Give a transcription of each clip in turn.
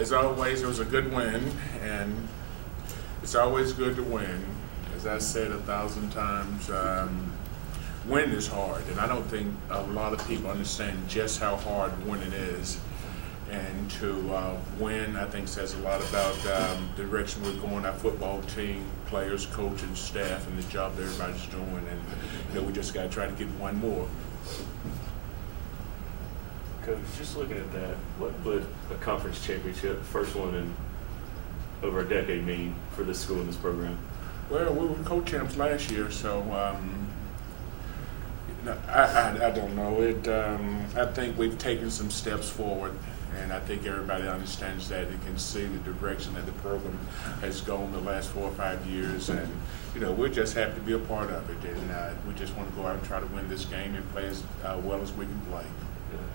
As always, it was a good win, and it's always good to win. As I said 1,000 times, winning is hard, and I don't think a lot of people understand just how hard winning is. And to win, I think, says a lot about the direction we're going, our football team, players, coaches, staff, and the job that everybody's doing. And we just got to try to get one more. Coach, just looking at that, what would a conference championship, first one in over a decade, mean for this school and this program? Well, we were co-champs last year, so I don't know. I think we've taken some steps forward, and I think everybody understands that and can see the direction that the program has gone the last 4 or 5 years, and we're just happy to be a part of it, and we just want to go out and try to win this game and play as well as we can play.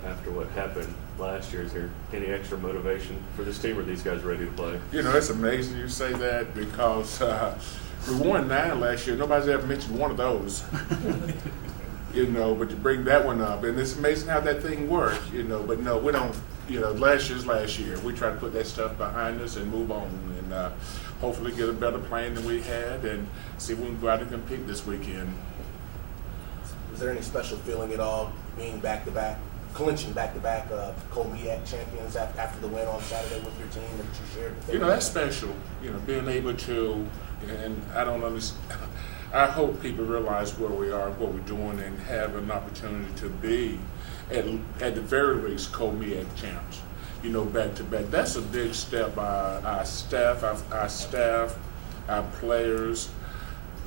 After what happened last year, is there any extra motivation for this team, or are these guys ready to play? It's amazing you say that, because we won 9 last year. Nobody's ever mentioned one of those. But you bring that one up, and it's amazing how that thing works, but no, we don't, last year's last year. We try to put that stuff behind us and move on, and hopefully get a better plan than we had, and see if we can go out and compete this weekend. Was there any special feeling at all being back-to-back, clinching back-to-back co-MEAC champions after the win on Saturday with your team that you shared? That's special, being able to, and I don't understand. I hope people realize where we are, what we're doing, and have an opportunity to be, at the very least, co-MEAC champs. Back to back. That's a big step by our staff, our players.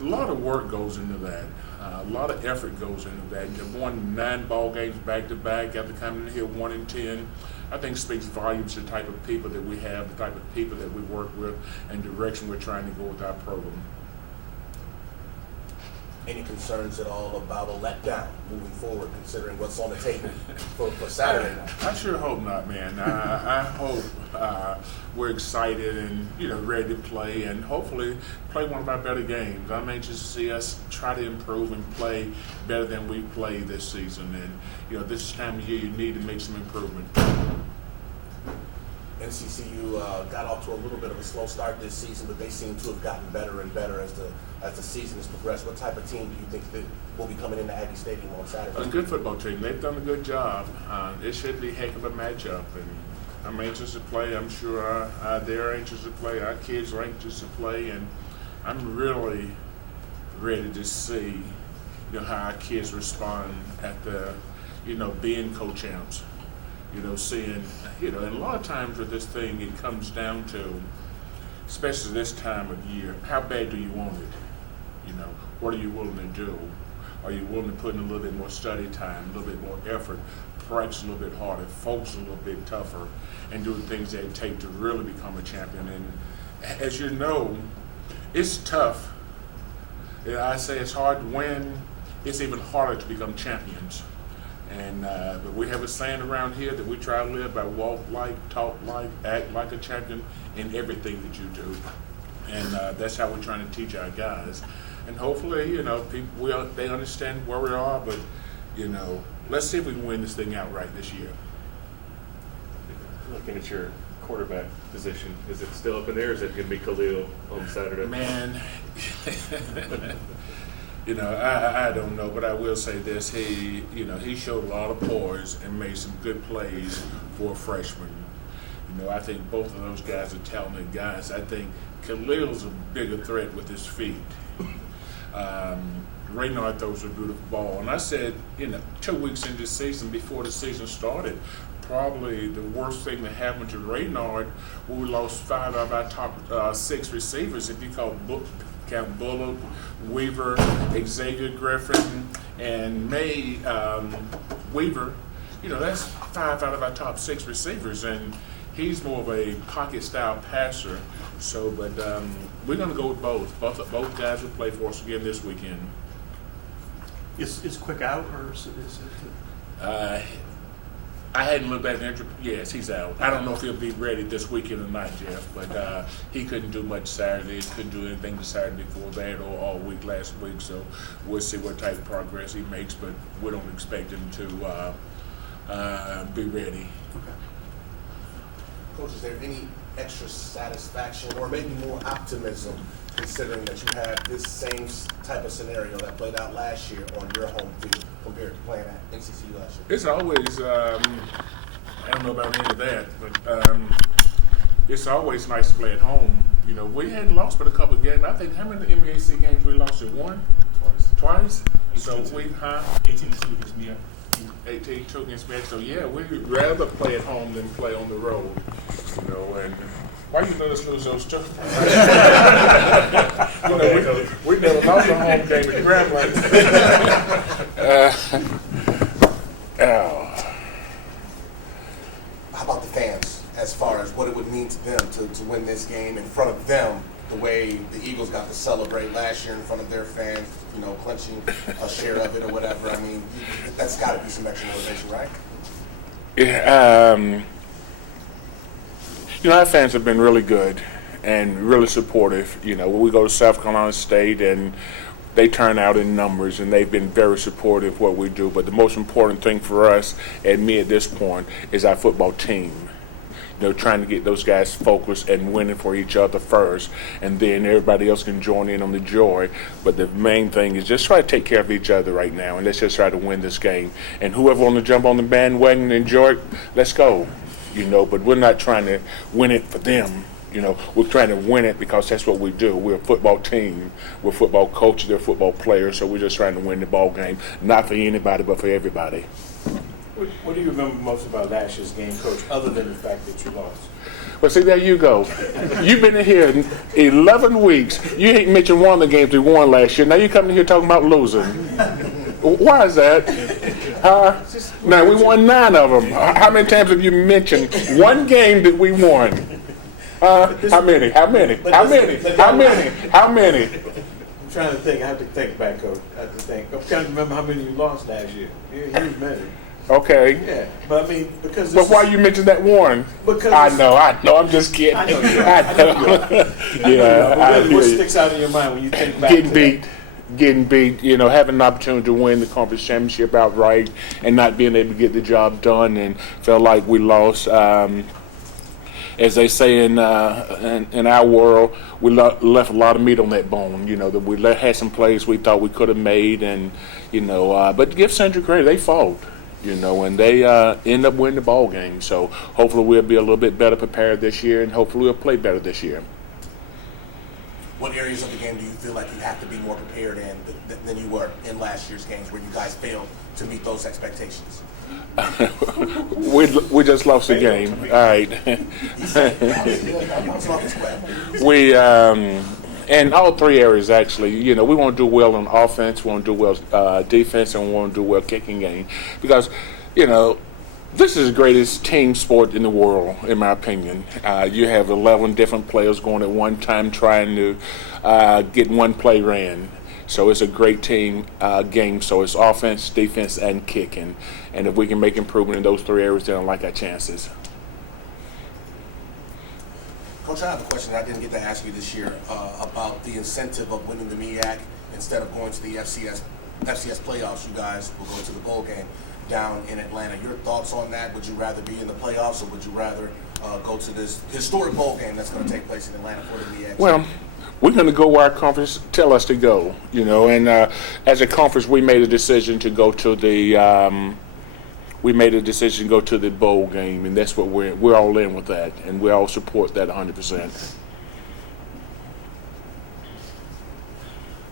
A lot of work goes into that. A lot of effort goes into that. They've won 9 ball games back to back after coming in here 1-10. I think speaks volumes to the type of people that we have, the type of people that we work with, and the direction we're trying to go with our program. Any concerns at all about a letdown moving forward, considering what's on the table for Saturday night? I sure hope not, man. I hope we're excited and ready to play, and hopefully play one of our better games. I'm anxious to see us try to improve and play better than we played this season. And this time of year, you need to make some improvement. NCCU got off to a little bit of a slow start this season, but they seem to have gotten better and better as the season has progressed. What type of team do you think that will be coming into Aggie Stadium on Saturday? A good football team. They've done a good job. It should be a heck of a matchup, and I'm anxious to play. I'm sure they're anxious to play. Our kids are anxious to play, and I'm really ready to see how our kids respond at the being co-champs. Seeing, and a lot of times with this thing, it comes down to, especially this time of year, how bad do you want it? What are you willing to do? Are you willing to put in a little bit more study time, a little bit more effort, practice a little bit harder, focus a little bit tougher, and do the things that it takes to really become a champion? And as you know, it's tough. I say it's hard to win. It's even harder to become champions. And but we have a saying around here that we try to live by: walk like, talk like, act like a champion in everything that you do. And that's how we're trying to teach our guys. And hopefully, people they understand where we are. But let's see if we can win this thing outright this year. Looking at your quarterback position, is it still up in there, or is it going to be Khalil on Saturday? Man. I don't know, but I will say this: he showed a lot of poise and made some good plays for a freshman. I think both of those guys are talented guys. I think Khalil's a bigger threat with his feet. Raynard throws a beautiful ball, and I said, 2 weeks into the season, before the season started, probably the worst thing that happened to Raynard, we lost 5 of our top 6 receivers. If you count Bullock, Weaver, Xavier Griffin, and May Weaver, that's 5 out of our top 6 receivers, and he's more of a pocket-style passer. So, but we're going to go with both. Both guys will play for us again this weekend. Is Quick out, or is it? I hadn't looked at the entry. Yes, he's out. I don't know if he'll be ready this weekend or not, Jeff, but he couldn't do much Saturday. Couldn't do anything the Saturday before that or all week last week. So we'll see what type of progress he makes, but we don't expect him to be ready. Okay. Coach, is there any extra satisfaction or maybe more optimism considering that you had this same type of scenario that played out last year on your home field compared to playing at NCCU last year? It's always, I don't know about any of that, but it's always nice to play at home. You know, we hadn't lost but a couple of games. I think how many MAC games we lost at one? Twice. So we, 18-2 against me. 18-2 against me. So yeah, we'd rather play at home than play on the road. You know, and why you let us lose those two? You know, we never lost a home game at Grambling. How about the fans, as far as what it would mean to them to win this game in front of them, the way the Eagles got to celebrate last year in front of their fans, you know, clinching a share of it or whatever? I mean, that's got to be some extra motivation, right? Yeah, you know, our fans have been really good and really supportive. You know, we go to South Carolina State and they turn out in numbers, and they've been very supportive of what we do. But the most important thing for us and me at this point is our football team. You know, trying to get those guys focused and winning for each other first, and then everybody else can join in on the joy. But the main thing is just try to take care of each other right now, and let's just try to win this game. And whoever want to jump on the bandwagon and enjoy it, let's go. You know, but we're not trying to win it for them. You know, we're trying to win it because that's what we do. We're a football team. We're football coaches. They're football players. So we're just trying to win the ball game, not for anybody, but for everybody. What do you remember most about last year's game, Coach, other than the fact that you lost? Well, see, there you go. You've been in here 11 weeks. You ain't mentioned one of the games we won last year. Now you're coming here talking about losing. Why is that? Now, we won 9 of them. How many times have you mentioned one game that we won? How many? How many? How many? How many? How many? I'm trying to think. I have to think back, Coach. I have to think. I'm trying to remember how many you lost last year. Huge many. Okay. Yeah, but I mean, because but why you mentioned that one? Because I know. I'm just kidding. I know you are. I know you are. What sticks out in your mind when you think back? Getting beat, you know, having an opportunity to win the conference championship outright and not being able to get the job done, and felt like we lost. As they say in our world, we left a lot of meat on that bone. You know, that we had some plays we thought we could have made, and you know, but give Central credit, they fought. You know, and they end up winning the ball game. So hopefully we'll be a little bit better prepared this year, and hopefully we'll play better this year. What areas of the game do you feel like you have to be more prepared in than you were in last year's games where you guys failed to meet those expectations? we just lost the game. All right. We in all 3 areas actually. You know, we want to do well on offense, we want to do well defense, and we want to do well kicking game, because you know this is the greatest team sport in the world, in my opinion. You have 11 different players going at one time trying to get one play ran. So it's a great team game. So it's offense, defense, and kicking. And if we can make improvement in those 3 areas, then I like our chances. Coach, I have a question I didn't get to ask you this year about the incentive of winning the MEAC instead of going to the FCS playoffs. You guys will go to the bowl game down in Atlanta. Your thoughts on that? Would you rather be in the playoffs, or would you rather go to this historic bowl game that's going to take place in Atlanta for the MEAC? Well, we're going to go where our conference tell us to go, you know. And as a conference, we made a decision to go to the bowl game, and that's what we're all in with that, and we all support that 100%.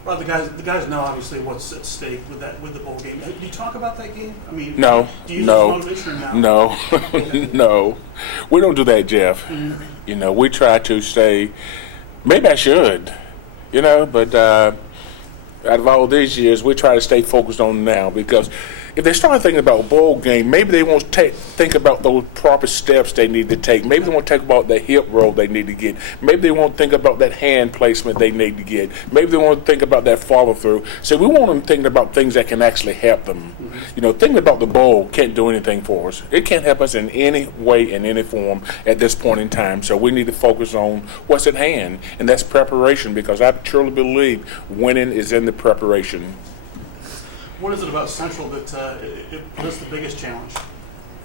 Well, the guys know obviously what's at stake with the bowl game. Do you talk about that game? I mean, no, do you use motivation or no? No, we don't do that, Jeff. Mm-hmm. You know, we try to say, maybe I should, you know, but out of all these years, we try to stay focused on now, because if they start thinking about a bowl game, maybe they won't think about those proper steps they need to take. Maybe they won't think about the hip roll they need to get. Maybe they won't think about that hand placement they need to get. Maybe they won't think about that follow through. So we want them thinking about things that can actually help them. Mm-hmm. You know, thinking about the bowl can't do anything for us. It can't help us in any way, in any form at this point in time. So we need to focus on what's at hand, and that's preparation, because I truly believe winning is in the preparation. What is it about Central that is the biggest challenge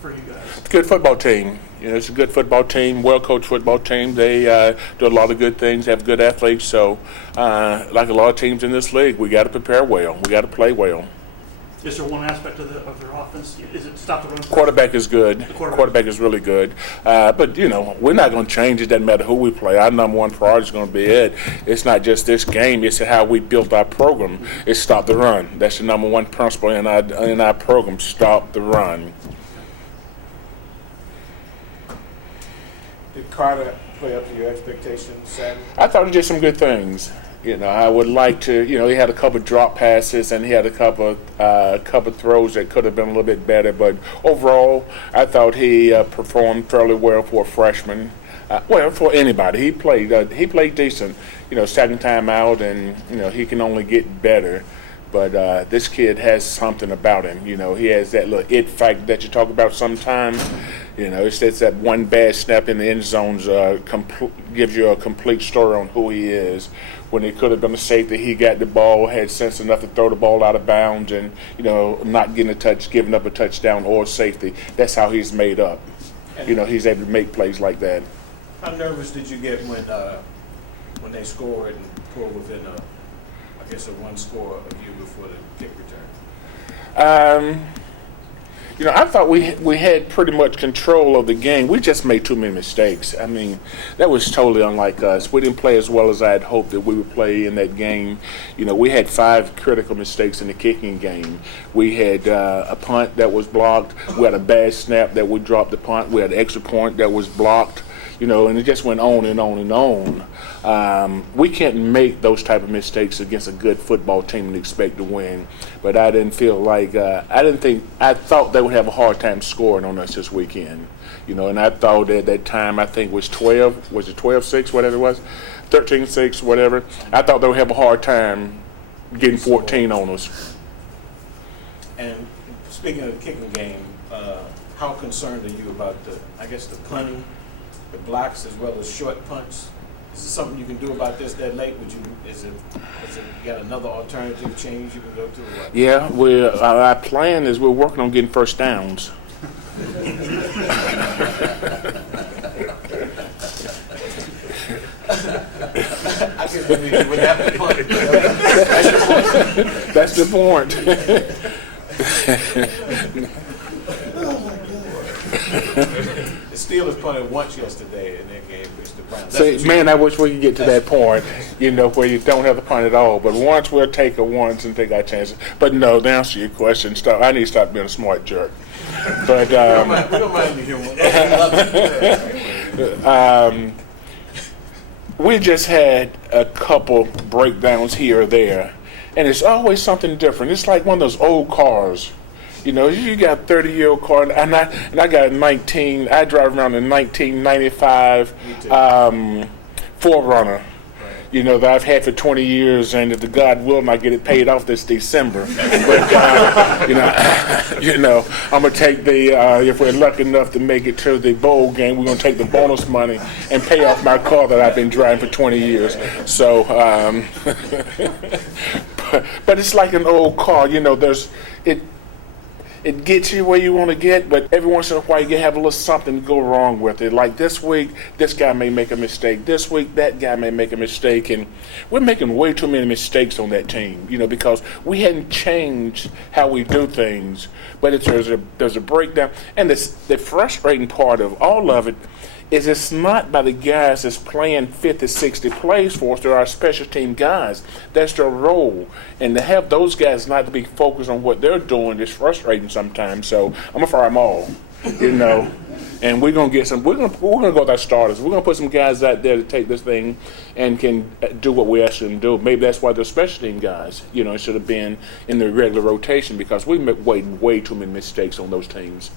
for you guys? Good football team. It's a good football team, well-coached football team. They do a lot of good things, have good athletes. So, like a lot of teams in this league, we got to prepare well. We got to play well. Is there one aspect of their offense? Is it stop the run? Quarterback is good. The Quarterback is really good. But, we're not going to change it. Doesn't matter who we play. Our number one priority is going to be it. It's not just this game. It's how we built our program. It's stop the run. That's the number one principle in our program, stop the run. Did Carter play up to your expectations Saturday? I thought he did some good things. I would like to. He had a couple of drop passes and he had a couple of throws that could have been a little bit better. But overall, I thought he performed fairly well for a freshman. For anybody, he played decent. Second time out, and he can only get better. But this kid has something about him. He has that little it factor that you talk about sometimes. It's that one bad snap in the end zones gives you a complete story on who he is. When it could have been a safety, he got the ball, had sense enough to throw the ball out of bounds, and not getting a touch, giving up a touchdown or safety. That's how he's made up. He's able to make plays like that. How nervous did you get when they scored and pulled within a one score of you before the kick return? I thought we had pretty much control of the game. We just made too many mistakes. I mean, that was totally unlike us. We didn't play as well as I had hoped that we would play in that game. We had 5 critical mistakes in the kicking game. We had a punt that was blocked. We had a bad snap that we dropped the punt. We had an extra point that was blocked. And it just went on and on and on. We can't make those type of mistakes against a good football team and expect to win. But I didn't feel like I thought they would have a hard time scoring on us this weekend. And I thought at that time, I think it was 12-6, whatever it was, 13-6, whatever. I thought they would have a hard time getting 14 on us. And speaking of the kicking game, how concerned are you about the punting, the blocks as well as short punts? Is there something you can do about this that late? Is it you got another alternative change you can go to? Or what? Yeah, our plan is we're working on getting first downs. I guess maybe you would have to punt. That's the point. The Steelers punted once yesterday in their game against the Browns. See, man, I wish we could get to that point, where you don't have to punt at all. But once we'll take it once and take our chances. But no, to answer your question, I need to stop being a smart jerk. But we don't mind the humor. We just had a couple breakdowns here or there, and it's always something different. It's like one of those old cars. You got a 30-year-old car, and I got I drive around a 1995 Forerunner, that I've had for 20 years, and if the God will, I get it paid off this December. But, I'm going to take if we're lucky enough to make it to the bowl game, we're going to take the bonus money and pay off my car that I've been driving for 20 years. So, but it's like an old car, it gets you where you want to get, but every once in a while you have a little something to go wrong with it. Like this week, this guy may make a mistake. This week, that guy may make a mistake. And we're making way too many mistakes on that team, because we hadn't changed how we do things. But there's a breakdown. And the frustrating part of all of it is it's not by the guys that's playing 50, 60 plays for us. They're our special team guys. That's their role. And to have those guys not to be focused on what they're doing is frustrating sometimes. So I'm going to fire them all, And we're going to get we're going to go with our starters. We're going to put some guys out there to take this thing and can do what we ask them to do. Maybe that's why they're special team guys, it should have been in the regular rotation because we made way too many mistakes on those teams.